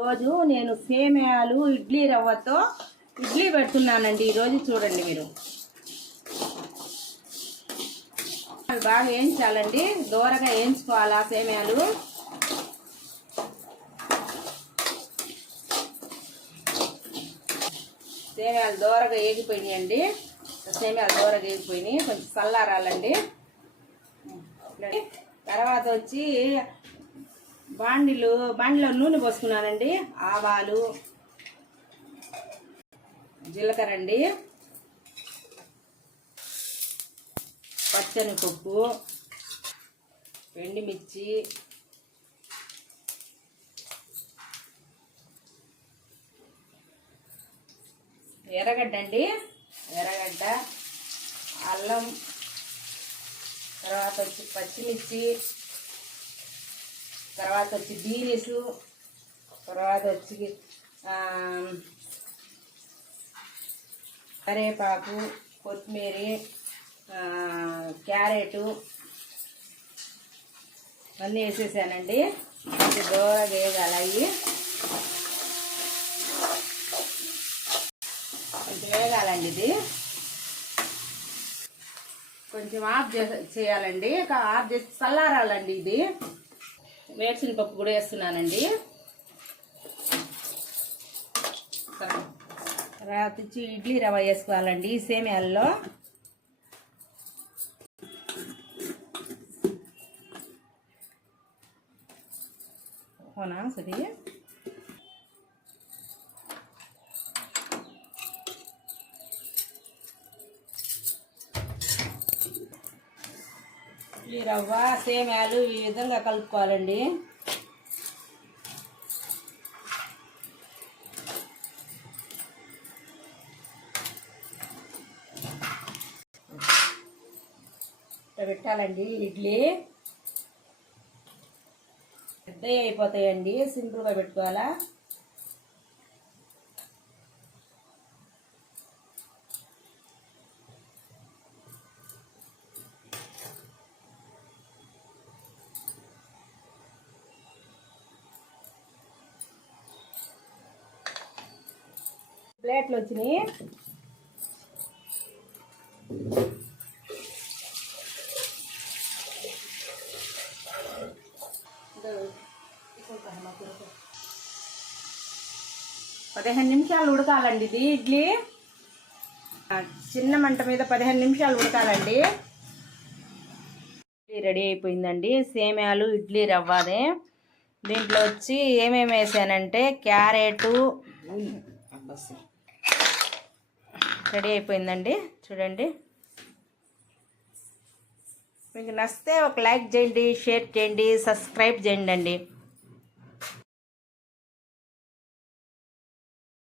రోజు నేను సేమియాలు ఇడ్లీ రవ్వతో ఇడ్లీ పెడుతున్నానండి. ఈరోజు చూడండి మీరు. బాగా వేయించాలండి, దూరగా వేయించుకోవాలి ఆ సేమియాలు. సేమియాలు దూరగా వేగిపోయినాయండి. సేమియాలు దూరగా వేగిపోయినాయి, కొంచెం చల్లారాలండి. తర్వాత వచ్చి బాండిలో నూనె పోసుకున్నానండి. ఆవాలు, జీలకర్ర అండి, పచ్చనిపప్పు, ఎండుమిర్చి, ఎర్రగడ్డ అండి, ఎర్రగడ్డ, అల్లం, తర్వాత వచ్చి పచ్చిమిర్చి, తర్వాత వచ్చి బీన్స్, తర్వాత వచ్చి కరివేపాకు, కొత్తిమీర, క్యారెట్ అన్నీ వేసేసానండి. కొంచెం దూరగా వేగాలి, కొంచెం వేగాలండి. ఇది కొంచెం ఆఫ్ చేయాలండి, ఆఫ్ చేసి చల్లారాలండి. ఇది వేసిన పప్పు కూడా వేస్తున్నానండి. తర్వాత వచ్చి ఇడ్లీ రవ్వ వేసుకోవాలండి సేమియాల్లో. అవునా సరే. ఇడ్లీ రవ్వ సేమియాలు ఈ విధంగా కలుపుకోవాలండి. పెట్టాలండి. ఇడ్లీ పెద్దవి అయిపోతాయండి, సింపుల్గా పెట్టుకోవాలా. ప్లేట్లు వచ్చినాయి. పదిహేను నిమిషాలు ఉడకాలండి. ఇది ఇడ్లీ చిన్న మంట మీద 15 నిమిషాలు ఉడకాలండి. ఇడ్లీ రెడీ అయిపోయిందండి. సేమియాలు ఇడ్లీ రవ్వదే. దీంట్లో వచ్చి ఏమేమి వేసానంటే క్యారెట్ రెడీ అయిపోయిందండి. చూడండి, మీకు నచ్చితే ఒక లైక్ చేయండి, షేర్ చేయండి, సబ్స్క్రైబ్ చేయండి అండి.